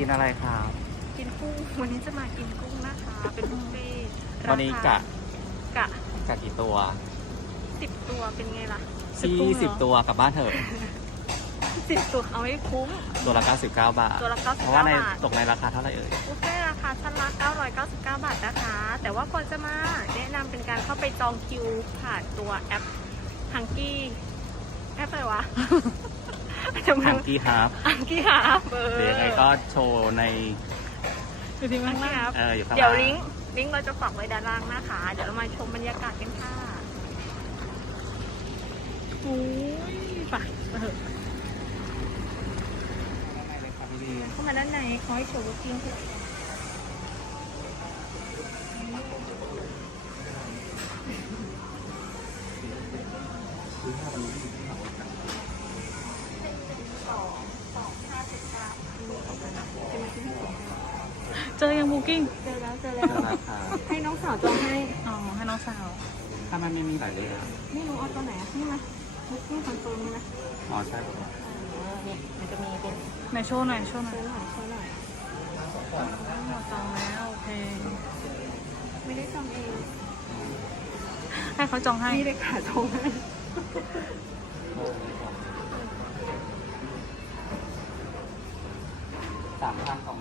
กินอะไรครับกินกุ้งวันนี้จะมากินกุ้งนะคะ เป็นบุฟเฟ่ต์ราวันนี้คากะกะกะกี่ตัวสิบตัวเป็นไงล่ะที่สิบตัวกลับบ้านเถอะสิบตัวเอาให้คุ้ม ตัวละ99บาท ตัวละ99เพราะว่าในบาท ตกในราคาเท่าไหร่เอ่ยบุฟเฟ่ต์ราคาชั้นละ999 บาทนะคะ แต่ว่าก่อนจะมาแนะนำเป็นการเข้าไปจองคิวผ่านตัวแอปฮังกี้แอปอะไรวะ จะทัมางกี้ฮาร์ฟฮังกี้ฮาร์เบอร์เดี๋ยวยังไงก็โชว์ใน อยู่ที่ฮังกี้ฮาร์เอออยู่ข้างเดี๋ยวล่างลิงก์ลิงก์เราจะฝากไว้ด้านล่างนะคะ เดี๋ยวเรามาชมบรรยากาศกันค่ะโอ้ยไปเออเข้ามาด้านในเขาให้โชว์ว่ากิ้งคืออะ อ๋อให้น้องสาวถ้ามันไม่มีหลายเลยอะไม่รู้เอาตัวไหนอะนี่ไหมบุ๊กกิ้งคอนโซลนี่ไหมอ๋อใช่ครับเออเนี่ยมันจะมีเป็นไหนโชว์หน่อยโชว์หน่อยโชว์หน่อยโชว์หน่อยจองแล้วโอเคไม่ได้จองเองให้เขาจองให้นี่เลยค่ะจองให้สามพันสอง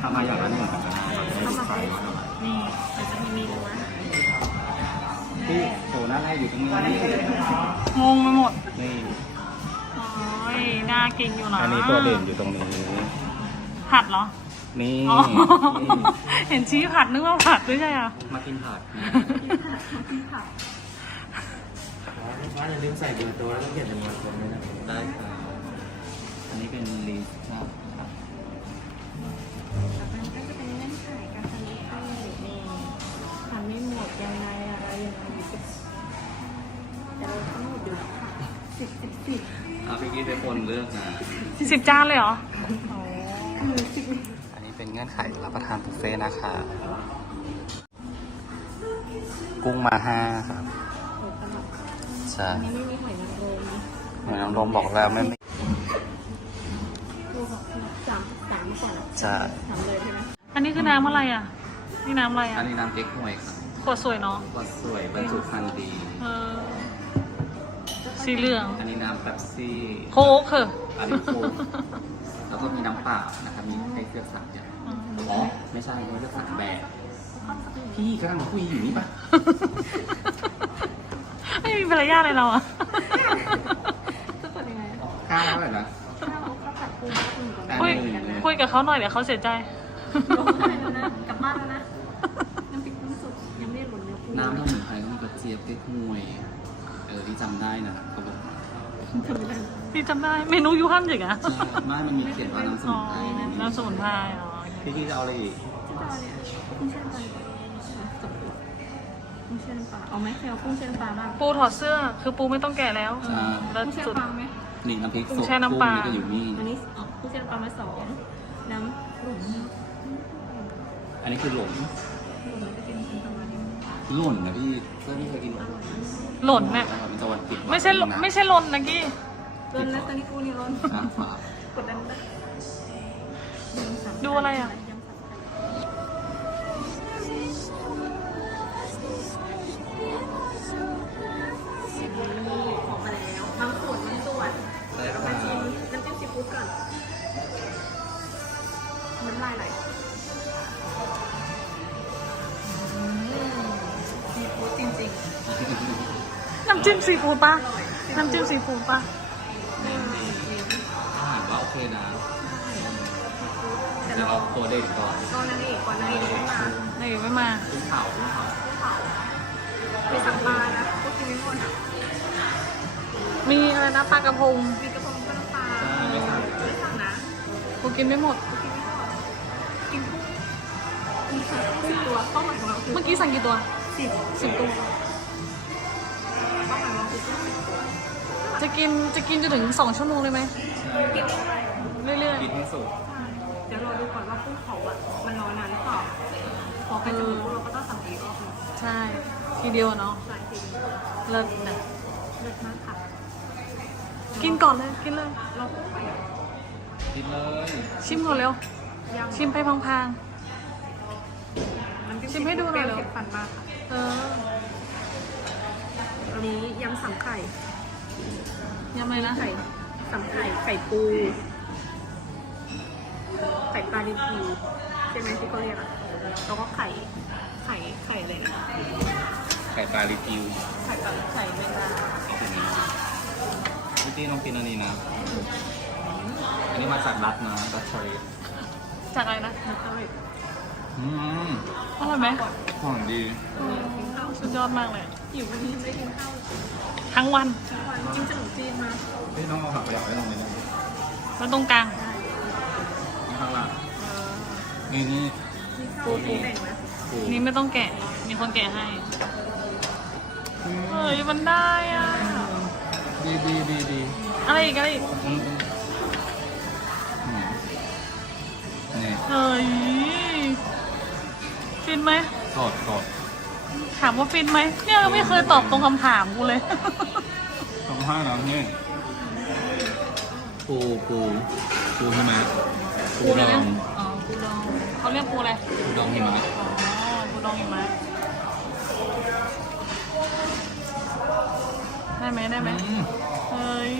ทำมาอย่างละหนึ่งกันนะเข้ามาปุ๊บนี่มันจะมีเมนูอาหารที่โชว์หน้าแรกอยู่ตรงนี้งงไปหมดนี่โอ้ยน่ากินอยู่นะอันนี้ตัวเด่นอยู่ตรงนี้ ผัดเหรอ นี่อ๋อเห็นชี้ผัดนึกว่าผัดด้วยใช่อะมากินผัดว่าอย่าลืมใส่เบอร์ตัวแล้วต้องเขียนเป็นเบอร์ตัวด้วยนะได้ครับ อันนี้เป็นลิสต์นะครับมันก็จะเป็นเงื่อนไขการทำบุฟเฟ่ต์นี่ทำไม่หมดยังไงอะไรยังไงเดี๋ยวเราทั้งหมดอยู่แล้วค่ะสิบสิบสิบอะพี่กี้เป็นคนเลือกนะสิบจานเลยเหรอ คือสิบอันนี้เป็นเงื่อนไขรับประทานบุฟเฟ่ต์นะคะ กุ้งมาห้าครับหกตลอดใช่อันนี้ไม่มีหอยนางรมเหมือนน้ำลมบอกแล้วไม่ม่ ดูของสามสาม ก่อนอะใช่สามเลยใช่ไหมอันนี้คือน้ำอะไรอะ นี่น้ำอะไรอัอะนนี้น้ำเก๊กฮวยครับขวดสวยเนาะก็สวยบรรจุภัณฑ์ดี เออสีเหลือง อันนี้น้ำเป๊ปซี่ โค้กเหอะอันนี้โค้กแล้วก็มีน้ำเปล่านะครับ มีให้เลือกสามอย่างอ๋อ ไม่ใช่ไม่เลือกสามแบบ พี่กำลังคุยอยู่นี่ปะไม่มีภรรยาเลยเราอะ จะกดยังไงอะข้าวเท่าไหร่นะ คุยหนึ่งเลยคุยกับเขาหน่อยเดี๋ยวเขาเสียใจลงได้แล้วนะกลับบ้านแล้วนะน้ำพริกน้ำซุปยังไม่ได้หล่นเนื้อปูน้ำสมุนไพรก็มีกระเจี๊ยบเก๊กฮวย เออที่จำได้นะเขาบอกพี่จำได้เมนูยูฮั่นจริงอะใช่ไม่มันมีเขียนว่าน้ำสอ๋มุอนไพรน้ำสมุนไพรอ๋อพี่กี้จะเอาอะไรอีกกุ้งเช่นปลากุ้งเช่นปลาเอาไหมใครเอากุ้งเช่นปลาบ้างปูถอดเสื้อคือปูไม่ต้องแกะแล้วใช่แล้วกุ้งเช่นสุดปลาไหม นี่น้ำพริกกุ้สงดแช่น้ำปลากุ้งนี่ก็อยู่นี่ อันนี้เอากุ้งเช่นปลามาสองน้ำหลุมหลุมอันนี้คือหล่นจะกินเป็นประมาณนี้หล่นนะพี่เพื่อนไม่เคยกินหล่นหล่นเนี่ยมันจะวันติดไม่ใช่ไม่ใช่หล่นนะกี้ร้นนะตอนนี้กูนี่ร้นข้างฝากดดันได้ดูอะไรอะำจิ้มซีฟู้ดปะน้ำจิ้มซีฟู้ดปะอาหารว่าโอเคนะๆแต่เดี๋ยวเราเราตัวเด่นก่อนก็นางเอกก่อนนางเอกขึ้นมาไหนไม่มาขึ้นเผาขึ้นเผาไปสั่งปลานะก็กินไม่หมดมีอะไรนะปลากระพงมีกระเพราก็น้ำปลาใช่ไม่สั่งไม่สั่งนะกูกินไม่หมด กินกุ้งมีสั่งสิบตัวเป้าหมายของเราคือเมื่อกี้สั่งกี่ตัวสิบสิบตัว จะกินจะกินจนถึงสองชั่วโมงเลยไหมกินได้เลยเรื่อยกินให้สุดเดี๋ยวรอดูก่อนว่ากุ้งเขาอะมันรอนานหรือเปล่าพอไปถึงปุ๊บเราก็ต้องสั่งอีกรอบหนึงๆใช่ ทีเดียวเนาะหลายทีเลิศนะเลิศมากค่ะ กินก่อนเลยกินเลย เรากุ้งไปอะกินเลยชิมก่อนเร็วยังชิมไปพาง มันชิมให้ดูหน่อยเหรอเผ็ดฟันมากค่ะ ๆ เออ อันนี้ยำสังไข่ยังไงนะไข่สังไข่ไข่ปู ไข่ปลาดิบพีใช่ไหมที่เขาเรียกอะแล้วก็ไข่ไข่ไข่อะไรนะไข่ปลาลิกิวไข่ปลาไข่แมงดาเอาถึงนี้พี่ตี้ต้องกินอันนี้นะ อันนี้มาจากดัตนะดัตเทรดจากอะไรนะอร่อย อืมอร่อยไหมหอมดีกินข้าวสุดยอดมากเลยหิววันนี้ไม่ได้กินข้าวทั้งวันทั้งวันกินขนมจีนมาพี่ต้องเอาผักขยะไว้ตรงนี้นะแล้วตรงกลางนี่ข้างล่างนี่นี่ปูปูแบ่งไหมปูนี่ไม่ต้องแกะ มีคนแกะให้ เฮ้ยมันได้อะ ดีดีดีดีอะไรอีกอะไรอีกอืมอืมนี่เฮ้ย ฟินไหมสดสดถามว่าฟินไหมเนี่ยไม่เคยตอบตรงคำถามกูเลยต้องให้นะนี่ปูปูปูใช่ไหมปูปูดเลยอนะงอ๋อปูดองเขาเรียกปูอะไรปูดองหิมะอ๋อปูดองหิมะได้ไหมได้ไหมอืมเฮ้ย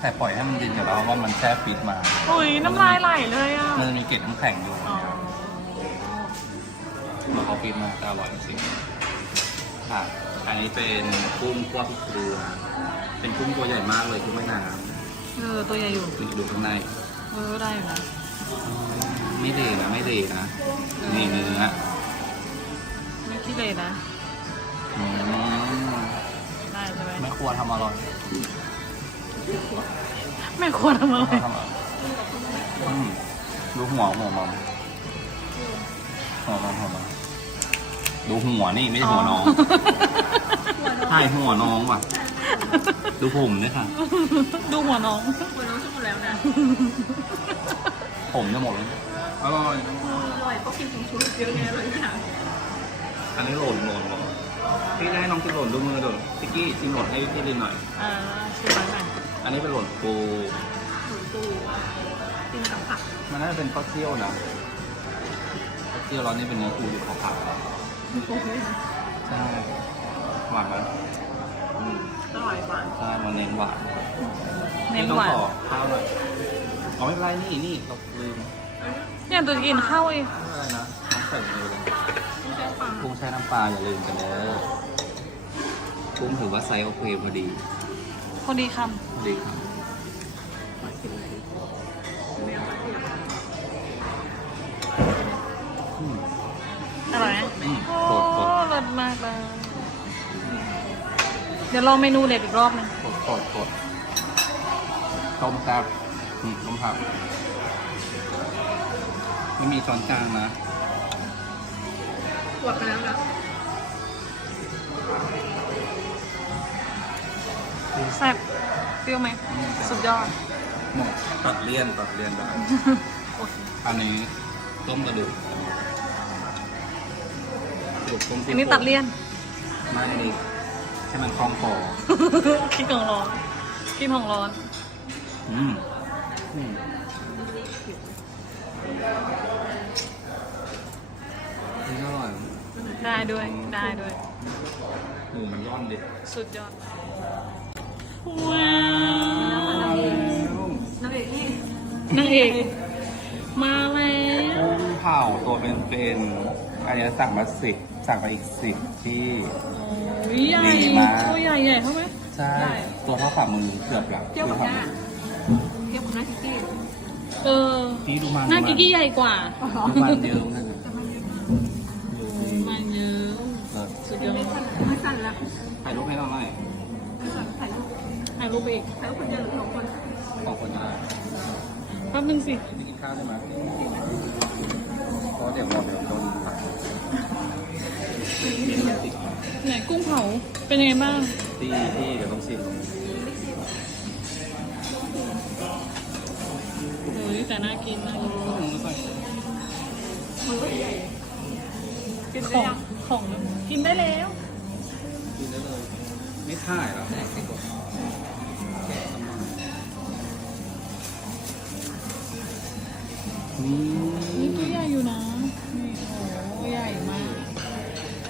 แต่ปล่อยให้มันเย็นอยู่แล้วว่ามันแช่ฟิตมาอุ้ยน้ำลายไหลเลยอะ มันจะมีเกล็ดน้ำแข็งอยู่อ๋อ มาเขาฟิตมาอร่อยจริงค่ะอันนี้เป็นกุ้งคั่วพริกเกลือเป็นกุ้งตัวใหญ่มากเลยกุ้งแม่น้เออตัวใหญ่อยู่ำนี่ดูข้างใน เออได้อยู่นะไม่เดนะไม่เดนะ นี่เนื้อไม่ขี้เลยนะอืมได้ใช่ไหมแม่ครัวทำอร่อยไม่ควรทำอะไรทำอร่อยอืมดูหัวหัวมอมหัวมอมหัวมอม ดูหัวนี่ไม่ใช่หัวน้องใช่หัวน้องว่ะ ดูผมเนี่ยค่ะ ดูหัวน้องหัวน้องชั่วโมงแล้วนะผมจะหมดเลยอร่อยอร่อยก็กินผงชูรสเยอะแยะเลยค่ะอันนี้โหล่นโหล่นหมดพี่ได้น้องกินหล่นดูมือดูพี่กี้ชิมหล่นให้พี่ดินหน่อยอ่าชิมหน่อยอันนี้เป็นหล่นปูหมูปูกินกับผักมันน่าจะเป็นข้าวเจียวนะข้าวเจียวเรานี่เป็นเนื้อปูอยู่ขาวปูเลยๆ ใช่หวานไหมอร่อยหวานใช่มันเน้นหวานเน้นพี่ต้องหวานขอข้าวหน่อยอ๋อไม่เป็นไรนี่นี่เราลืมเนี่ยตัวจะกินข้าวเองไม่เป็นไรนะน้องใส่มือเลยไม่ใช่ปลากุ้งแช่น้ำปลาอย่าลืมกันเด้อกุ้งถือว่าไซส์โอเคพอดี พอดีคพอดีครั มากเลย เดี๋ยวลองเมนูเด็ดอีกรอบหนึงสดสดสดต้มแซ่บอืมต้มผัก ไม่มีช้อนกลางนะตรวจไปแล้วนะแซ่บเปรี้ยวไหมอืมสุดยอด หมดตัดเลี่ยนตัดเลี่ยนได้โอเคอันนี้ต้มกระดูก กระดูกต้มอันนี้ตัดเลี่ยนไม่อันนี้ให้มันคล่องคอกินของร้อนกินของร้อน อืมอืมอันนี้อร่อยได้ด้วย ได้ด้วย หมูมันร่อนดิสุดยอด ว้าวนางเอกนี่นางเอก มาแล้ว กุ้งเผาตัวเป็นๆอันนี้สั่งมาสิบ สั่งไปอีกสิบที่โอ้ยใหญ่ดีมาก ตัวใหญ่ใหญ่เท่าไหม ใช่ตัวเท่าฝ่ามือเกือบแบบเทียบกับหน้าเทียบกับหน้าทิกกี้เออ พี่ดูมันหน้ากิกกี้ใหญ่กว่าดูมันเดียวกันมันเยอะเออสุดยอดไม่สั่นแล้วถ่ายรูปให้เราหน่อยไม่สั่นถ่ายรูปถ่ายรูปไปอีกถ่ายรูปคนเดียวหรือสองคนสองคนก็ได้แป๊บนึงสิไม่กินข้าวใช่ไหมเพราะเดี๋ยวบอกเดี๋ยวโดน ผักมีน้ำติดไหนกุ้งเผาเป็นยังไงบ้างที่ที่เดี๋ยวต้องชิมเฮ้ยแต่น่ากินน่ากของยังของกินได้แล้วกินได้เลยไม่ถ่ายหรอนี่นี่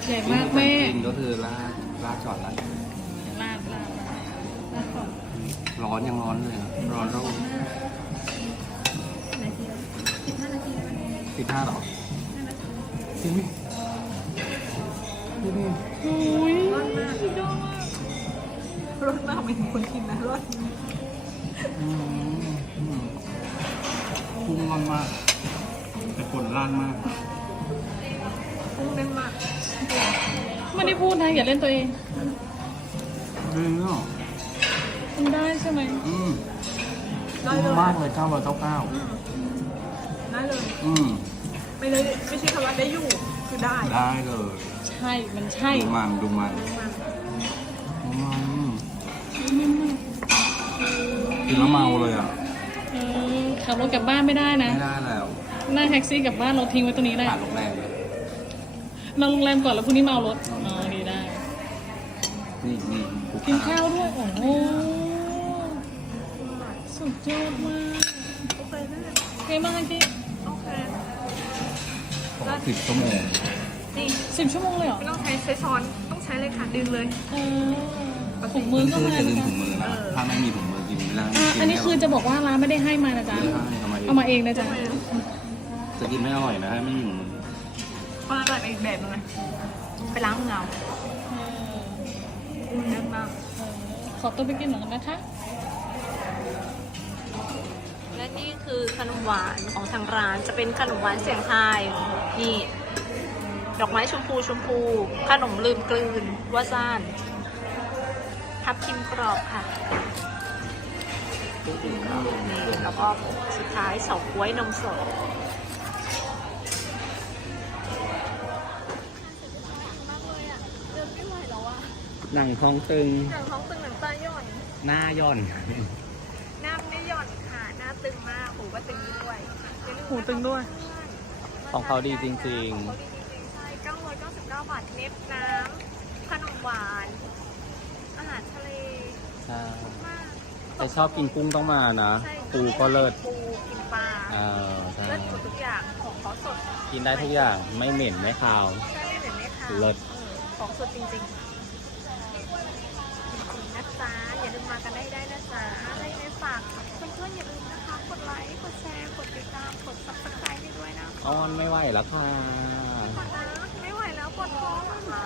ใหญ่มากแม่กินก็คือลาดลาดช็อตละลาดลาดลาดลาดก่อนร้อนยังร้อนเลยอะร้อนร้อนสิบห้าหรอจริงโอ้ยสุดยอดมากรสมากไม่ถึงคนกินนะรสอืมอืมพุ่งร้อนมากแต่ผลร้านมากกุ้งแน่นมาก ไม่ได้พูดนะอย่าเล่นตัวเองเรื่องมันได้ใช่ไหมอืมได้เลคุ้ยมมากเลยเก้าร้อยเก้าเก้าได้เลย อืมไม่เลยไม่ใช่คำว่าได้อยู่ คือได้ได้เลยใช่มันใช่ดูมันดูมันอืมกินแล้วเมาเลยอะเออขับรถกลับบ้านไม่ได้นะไม่ได้แล้วนั่งแท็กซี่กลับบ้านเราทิ้งไว้ตรงนี้แหละขาดโรงแรมเลย นอนโรงแรมก่อนแล้วพรุ่งนี้มาเอารถอ๋อดีได้ นี่นี่กินข้าวด้วย โอ้โหสุดยอดมากโอเคนั่นแหละเป็นไงบ้างคะกิ๊กโอเคสิบชั่วโมงนี่สิบชั่วโมงเลยเหรอไม่ต้องใช้ใช้ช้อนต้องใช้เลยค่ะดึงเลย เออถุงมือก็คือมาจะลืมนะถุงมือนะถ้าไม่มีถุงมือกินไม่ได้อะอันนี้คือจะบอกว่าร้านไม่ได้ให้มานะจ๊ะ ไม่ได้ทำไมเอามาเองนะจ๊ะ จะกินไม่อร่อยนะถ้าไม่มีถุงมือคนละแบบ อีกแบบนึงเลยไปล้างมือเอาเออกุ้งแน่นมากเออขอตัวไปกินหน่อยนะคะ และนี่คือขนมหวานของทางร้านจะเป็นขนมหวานเสียงไทายนี่ ดอกไม้ชมพูชมพู ขนมลืมกลืนว่าซ่านทับทิมกรอบค่ะนี่แล้วก็สุดท้ายเฉาก๊วยนมสด หนังท้องตึง หนังท้องตึงหนังตาย่อน หน้าย่อน หน้าไม่หย่อนค่ะ หน้าตึงมาก หูก็ตึงด้วยอย่าลืมนะคะหูตึงด้วย ของเขาดีจริงของเขาดีจริงๆใช่999 บาทเน็บน้ำขนมหวาน อาหารทะเลๆใช่มากแต่ชอบกินกุ้งต้องมานะใช่ปูก็เลิศปูกินปลาเออใช่เลิศหมดทุกอย่างของเขาสด กินได้ทุกอย่างไม่เหม็นไม่คาวใช่ไม่เหมือนไหมคะเลิศออของสดจริงๆจริงๆนะจ๊ะอย่าลืมมา กันได้ได้นะจ๊ะได้ในฝากเพื่อนๆอย่าลืมนะคะ กดไลค์ กดแชร์ กดติดตาม กด subscribe ให้ด้วยนะอ้อนไม่ไหวแล้วค่ะก่อนนะไม่ไหวแล้วปวดท้องอะค่ะ